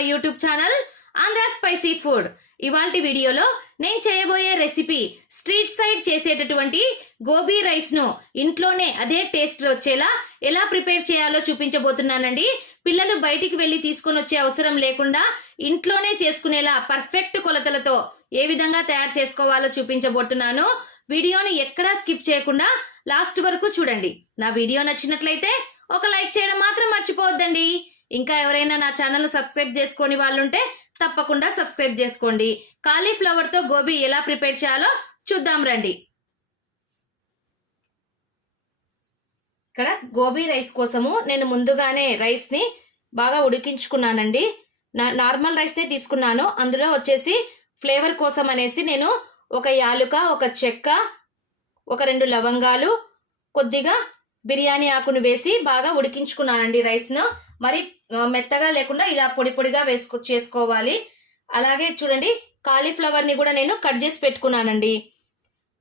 My YouTube channel Andhra spicy food. ఇవాల్టి వీడియోలో నేను చేయబోయే రెసిపీ స్ట్రీట్ సైడ్ చేసేటటువంటి గోబీ రైస్ ను ఇంట్లోనే అదే టేస్ట్ వచ్చేలా ఎలా ప్రిపేర్ చేయాలో చూపించబోతున్నానండి. పిల్లలు బయటికి వెళ్లి తీసుకొని వచ్చే అవసరం లేకుండా ఇంట్లోనే చేసుకునేలా పర్ఫెక్ట్ కొలతలతో ఏ విధంగా తయారు చేసుకోవాలో చూపించబోతున్నాను. వీడియోని ఎక్కడా స్కిప్ చేయకుండా లాస్ట్ వరకు చూడండి. నా వీడియో నచ్చినట్లయితే ఒక లైక్ చేయడం మాత్రం మర్చిపోవద్దండి. ఇంకా ఎవరైనా నా ఛానల్ సబ్స్క్రైబ్ చేసుకొని వాళ్ళుంటే తప్పకుండా సబ్స్క్రైబ్ చేసుకోండి. కాలీఫ్లవర్ తో గోబీ ఎలా ప్రిపేర్ చేయాలో చూద్దాం రండి. ఇక్కడ గోబీ రైస్ కోసము నేను ముందుగానే రైస్ ని బాగా ఉడికించుకున్నానండి. నార్మల్ రైస్ నే తీసుకున్నాను. అందులో వచ్చేసి ఫ్లేవర్ కోసం అనేసి నేను ఒక యాలుక, ఒక చెక్క, ఒక 2 లవంగాలు, కొద్దిగా బిర్యానీ ఆకును వేసి బాగా ఉడికించుకున్నానండి రైస్ను. మరి మెత్తగా లేకుండా ఇలా పొడి పొడిగా చేసుకోవాలి. అలాగే చూడండి, కాలీఫ్లవర్ని కూడా నేను కట్ చేసి పెట్టుకున్నానండి.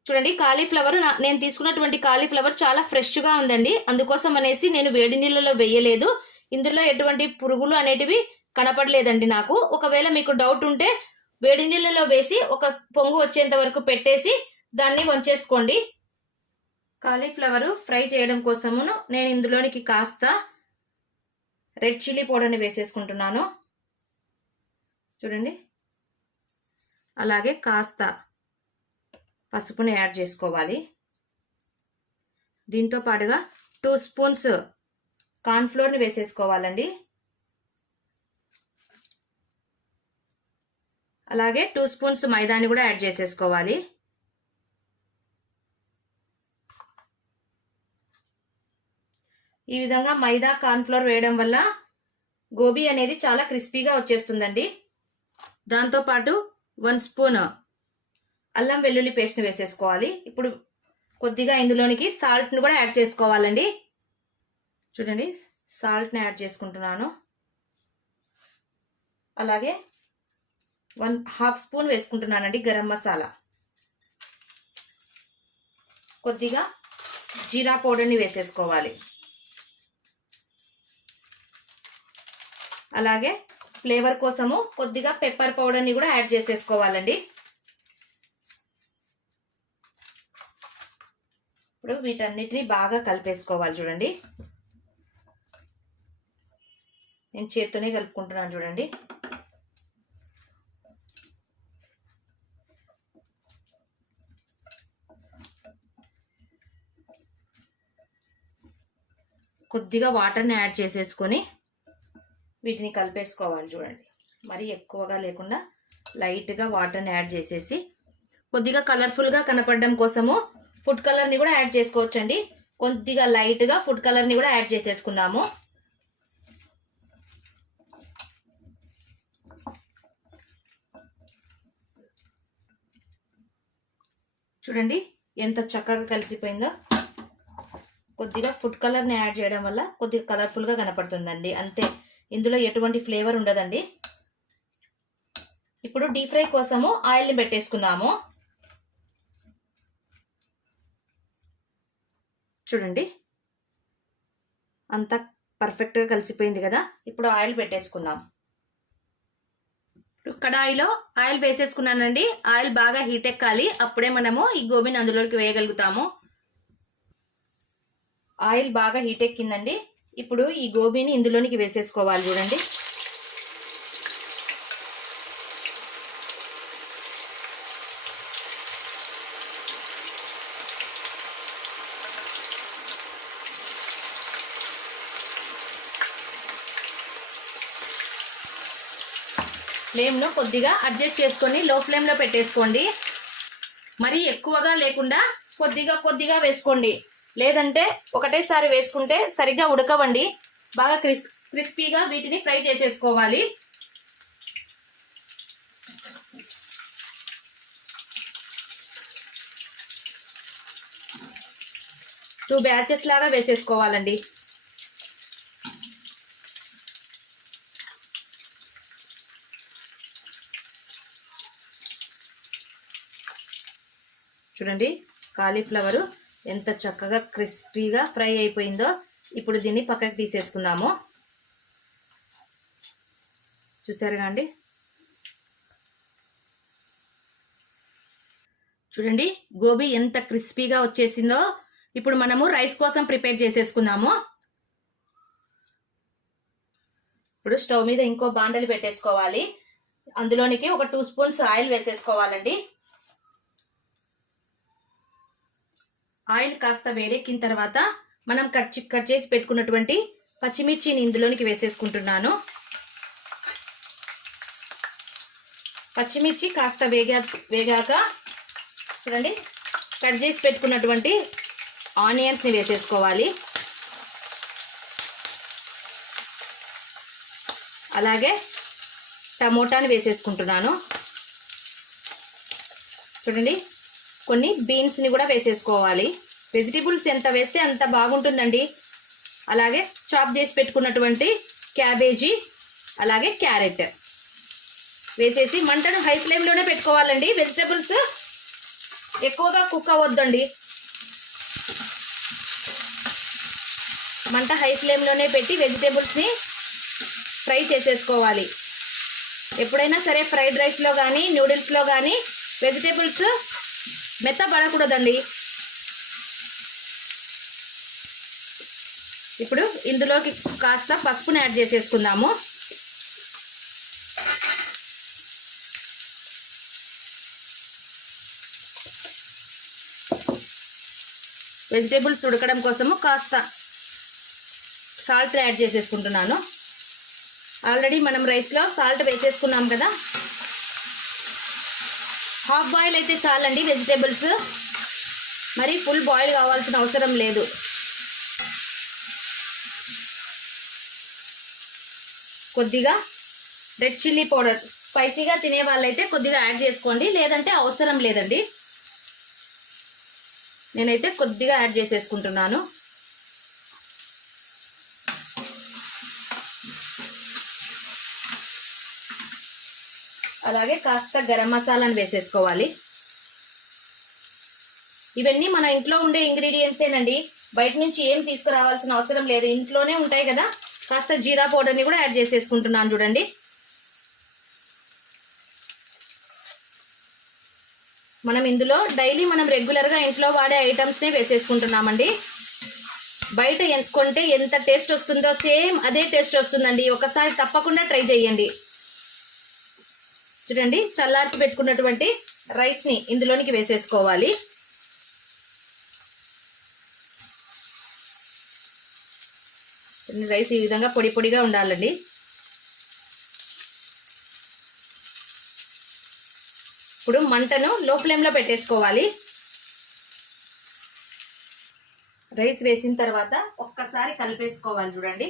చూడండి, కాలీఫ్లవర్ నేను తీసుకున్నటువంటి కాలీఫ్లవర్ చాలా ఫ్రెష్గా ఉందండి. అందుకోసం అనేసి నేను వేడి నీళ్ళలో వేయలేదు. ఇందులో ఎటువంటి పురుగులు అనేటివి కనపడలేదండి నాకు. ఒకవేళ మీకు డౌట్ ఉంటే వేడి నీళ్ళలో వేసి ఒక పొంగు వచ్చేంత వరకు పెట్టేసి దాన్ని వంచేసుకోండి. కాలీఫ్లవర్ ఫ్రై చేయడం కోసమును నేను ఇందులోనికి కాస్త రెడ్ చిల్లీ పౌడర్ని వేసేసుకుంటున్నాను. చూడండి, అలాగే కాస్త పసుపుని యాడ్ చేసుకోవాలి. దీంతో పాటుగా 2 స్పూన్స్ కార్న్ఫ్లోర్ని వేసేసుకోవాలండి. అలాగే 2 స్పూన్స్ మైదాని కూడా యాడ్ చేసేసుకోవాలి. ఈ విధంగా మైదా, కార్న్ఫ్లోర్ వేయడం వల్ల గోబీ అనేది చాలా క్రిస్పీగా వచ్చేస్తుందండి. దాంతోపాటు 1 స్పూన్ అల్లం వెల్లుల్లి పేస్ట్ని వేసేసుకోవాలి. ఇప్పుడు కొద్దిగా ఇందులోనికి సాల్ట్ని కూడా యాడ్ చేసుకోవాలండి. చూడండి, సాల్ట్ని యాడ్ చేసుకుంటున్నాను. అలాగే 1/2 స్పూన్ వేసుకుంటున్నానండి గరం మసాలా. కొద్దిగా జీరా పౌడర్ని వేసేసుకోవాలి. అలాగే ఫ్లేవర్ కోసము కొద్దిగా పెప్పర్ పౌడర్ని కూడా యాడ్ చేసేసుకోవాలండి. ఇప్పుడు వీటన్నిటిని బాగా కలిపేసుకోవాలి. చూడండి, నేను చేత్తోనే కలుపుకుంటున్నాను. చూడండి, కొద్దిగా వాటర్ని యాడ్ చేసేసుకొని వీటిని కలిపేసుకోవాలి. చూడండి, మరీ ఎక్కువగా లేకుండా లైట్గా వాటర్ని యాడ్ చేసేసి కొద్దిగా కలర్ఫుల్గా కనపడడం కోసము ఫుడ్ కలర్ని కూడా యాడ్ చేసుకోవచ్చండి. కొద్దిగా లైట్గా ఫుడ్ కలర్ని కూడా యాడ్ చేసేసుకుందాము. చూడండి ఎంత చక్కగా కలిసిపోయిందో. కొద్దిగా ఫుడ్ కలర్ని యాడ్ చేయడం వల్ల కొద్దిగా కలర్ఫుల్గా కనపడుతుందండి. అంతే, ఇందులో ఎటువంటి ఫ్లేవర్ ఉండదండి. ఇప్పుడు డీప్ ఫ్రై కోసము ఆయిల్ని పెట్టేసుకుందాము. చూడండి, అంతా పర్ఫెక్ట్గా కలిసిపోయింది కదా. ఇప్పుడు ఆయిల్ పెట్టేసుకుందాం. కడాయిలో ఆయిల్ వేసేసుకున్నానండి. ఆయిల్ బాగా హీట్ ఎక్కాలి. అప్పుడే మనము ఈ గోబీని అందులోకి వేయగలుగుతాము. ఆయిల్ బాగా హీట్ ఎక్కిందండి. ఇప్పుడు ఈ గోబీని ఇందులోనికి వేసేసుకోవాలి. చూడండి, ఫ్లేమ్ను కొద్దిగా అడ్జస్ట్ చేసుకొని లో ఫ్లేమ్లో పెట్టేసుకోండి. మరీ ఎక్కువగా లేకుండా కొద్దిగా కొద్దిగా వేసుకోండి. లేదంటే ఒకటేసారి వేసుకుంటే సరిగ్గా ఉడకవండి. బాగా క్రిస్పీగా వీటిని ఫ్రై చేసేసుకోవాలి. టూ బ్యాచెస్ లాగా వేసేసుకోవాలండి. చూడండి, కాలీఫ్లవరు ఎంత చక్కగా క్రిస్పీగా ఫ్రై అయిపోయిందో. ఇప్పుడు దీన్ని పక్కకి తీసేసుకుందాము. చూసారుగా అండి, చూడండి గోబీ ఎంత క్రిస్పీగా వచ్చేసిందో. ఇప్పుడు మనము రైస్ కోసం ప్రిపేర్ చేసేసుకుందాము. ఇప్పుడు స్టవ్ మీద ఇంకో బాండలి పెట్టేసుకోవాలి. అందులోనికి ఒక 2 స్పూన్స్ ఆయిల్ వేసేసుకోవాలండి. ఆయిల్ కాస్త వేడెక్కిన తర్వాత మనం కట్ చేసి పెట్టుకున్నటువంటి పచ్చిమిర్చిని ఇందులోనికి వేసేసుకుంటున్నాను. పచ్చిమిర్చి కాస్త వేగాక చూడండి కట్ చేసి పెట్టుకున్నటువంటి ఆనియన్స్ని వేసేసుకోవాలి. అలాగే టమోటాని వేసేసుకుంటున్నాను. చూడండి కొన్ని బీన్స్ని కూడా వేసేసుకోవాలి. వెజిటేబుల్స్ ఎంత వేస్తే అంత బాగుంటుందండి. అలాగే చాప్ చేసి పెట్టుకున్నటువంటి క్యాబేజీ అలాగే క్యారెట్ వేసేసి మంటను హై ఫ్లేమ్లోనే పెట్టుకోవాలండి. వెజిటేబుల్స్ ఎక్కువగా కుక్ అవ్వద్దండి. మంట హై ఫ్లేమ్లోనే పెట్టి వెజిటేబుల్స్ని ఫ్రై చేసేసుకోవాలి. ఎప్పుడైనా సరే ఫ్రైడ్ రైస్లో కానీ నూడిల్స్లో కానీ వెజిటేబుల్స్ మెత్తబడకూడదండి. ఇప్పుడు ఇందులోకి కాస్త పసుపుని యాడ్ చేసేసుకుందాము. వెజిటేబుల్స్ ఉడకడం కోసము కాస్త సాల్ట్ యాడ్ చేసేసుకుంటున్నాను. ఆల్రెడీ మనం రైస్లో సాల్ట్ వేసేసుకున్నాం కదా. హాఫ్ బాయిల్ అయితే చాలండి వెజిటేబుల్స్, మరి ఫుల్ బాయిల్ కావాల్సిన అవసరం లేదు. కొద్దిగా రెడ్ చిల్లీ పౌడర్ స్పైసీగా తినే వాళ్ళైతే కొద్దిగా యాడ్ చేసుకోండి, లేదంటే అవసరం లేదండి. నేనైతే కొద్దిగా యాడ్ చేసేసుకుంటున్నాను. అలాగే కాస్త గరం మసాలాను వేసేసుకోవాలి. ఇవన్నీ మన ఇంట్లో ఉండే ఇంగ్రీడియంట్సేనండి, బయట నుంచి ఏం తీసుకురావాల్సిన అవసరం లేదు, ఇంట్లోనే ఉంటాయి కదా. కాస్త జీరా పౌడర్ని కూడా యాడ్ చేసేసుకుంటున్నాను. చూడండి మనం ఇందులో డైలీ మనం రెగ్యులర్గా ఇంట్లో వాడే ఐటమ్స్నే వేసేసుకుంటున్నామండి. బయట కొంటే ఎంత టేస్ట్ వస్తుందో సేమ్ అదే టేస్ట్ వస్తుందండి. ఒకసారి తప్పకుండా ట్రై చేయండి. చూడండి చల్లార్చి పెట్టుకున్నటువంటి రైస్ని ఇందులోనికి వేసేసుకోవాలి. రైస్ ఈ విధంగా పొడి పొడిగా ఉండాలండి. ఇప్పుడు మంటను లో ఫ్లేమ్లో పెట్టేసుకోవాలి. రైస్ వేసిన తర్వాత ఒక్కసారి కలిపేసుకోవాలి. చూడండి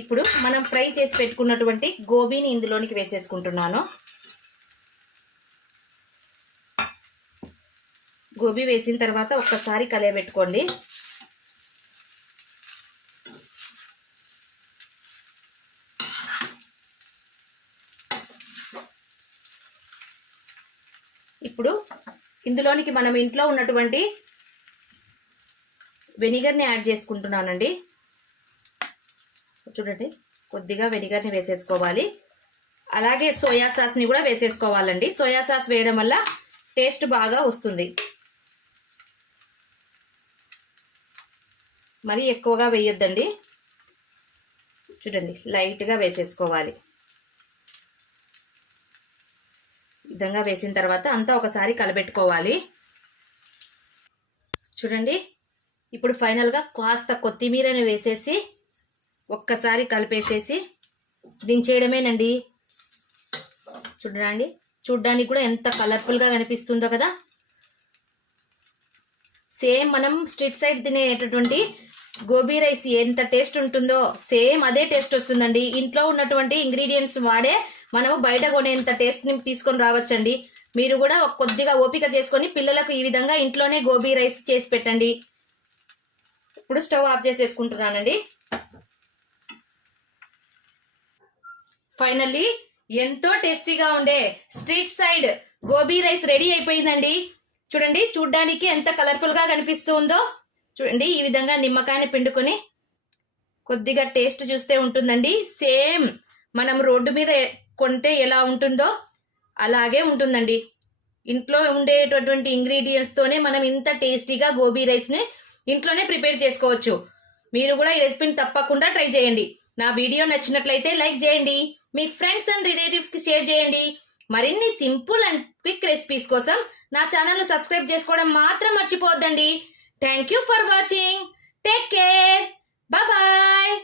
ఇప్పుడు మనం ఫ్రై చేసి పెట్టుకున్నటువంటి గోబీని ఇందులోనికి వేసేసుకుంటున్నాను. గోబీ వేసిన తర్వాత ఒక్కసారి కలయబెట్టుకోండి. ఇప్పుడు ఇందులోనికి మనం ఇంట్లో ఉన్నటువంటి వెనిగర్ని యాడ్ చేసుకుంటున్నానండి. చూడండి కొద్దిగా వెనిగర్ని వేసేసుకోవాలి. అలాగే సోయా సాస్ని కూడా వేసేసుకోవాలండి. సోయా సాస్ వేయడం వల్ల టేస్ట్ బాగా వస్తుంది. మరీ ఎక్కువగా వేయొద్దండి. చూడండి లైట్గా వేసేసుకోవాలి. ఈ విధంగా వేసిన తర్వాత అంతా ఒకసారి కలబెట్టుకోవాలి. చూడండి ఇప్పుడు ఫైనల్గా కాస్త కొత్తిమీరని వేసేసి ఒక్కసారి కలిపేసేసి దించేయడమేనండి. చూడండి చూడ్డానికి కూడా ఎంత కలర్ఫుల్గా కనిపిస్తుందో కదా. సేమ్ మనం స్ట్రీట్ సైడ్ తినేటటువంటి గోబీ రైస్ ఎంత టేస్ట్ ఉంటుందో సేమ్ అదే టేస్ట్ వస్తుందండి. ఇంట్లో ఉన్నటువంటి ఇంగ్రీడియంట్స్ వాడే మనము బయట కొనేంత టేస్ట్ని తీసుకొని రావచ్చండి. మీరు కూడా కొద్దిగా ఓపిక చేసుకొని పిల్లలకు ఈ విధంగా ఇంట్లోనే గోబీ రైస్ చేసి పెట్టండి. ఇప్పుడు స్టవ్ ఆఫ్ చేసేసుకుంటున్నానండి. ఫైనల్లీ ఎంతో టేస్టీగా ఉండే street side gobi rice ready అయిపోయిందండి. చూడండి, చూడ్డానికి ఎంత కలర్ఫుల్ గా కనిపిస్తూ ఉందో. చూడండి, ఈ విధంగా నిమ్మకాయని పిండుకొని కొద్దిగా టేస్ట్ చూస్తే ఉంటుందండి. సేమ్ మనం రోడ్డు మీద కొంటే ఎలా ఉంటుందో అలాగే ఉంటుందండి. ఇంట్లో ఉండేటటువంటి ఇంగ్రీడియంట్స్తోనే మనం ఇంత టేస్టీగా గోబీ రైస్ని ఇంట్లోనే ప్రిపేర్ చేసుకోవచ్చు. మీరు కూడా ఈ రెసిపీని తప్పకుండా ట్రై చేయండి. నా వీడియో నచ్చినట్లయితే లైక్ చేయండి, మీ ఫ్రెండ్స్ అండ్ రిలేటివ్స్కి షేర్ చేయండి. మరిన్ని సింపుల్ అండ్ క్విక్ రెసిపీస్ కోసం నా ఛానల్ను సబ్స్క్రైబ్ చేసుకోవడం మాత్రం మర్చిపోవద్దండి. Thank you for watching. Take care. Bye.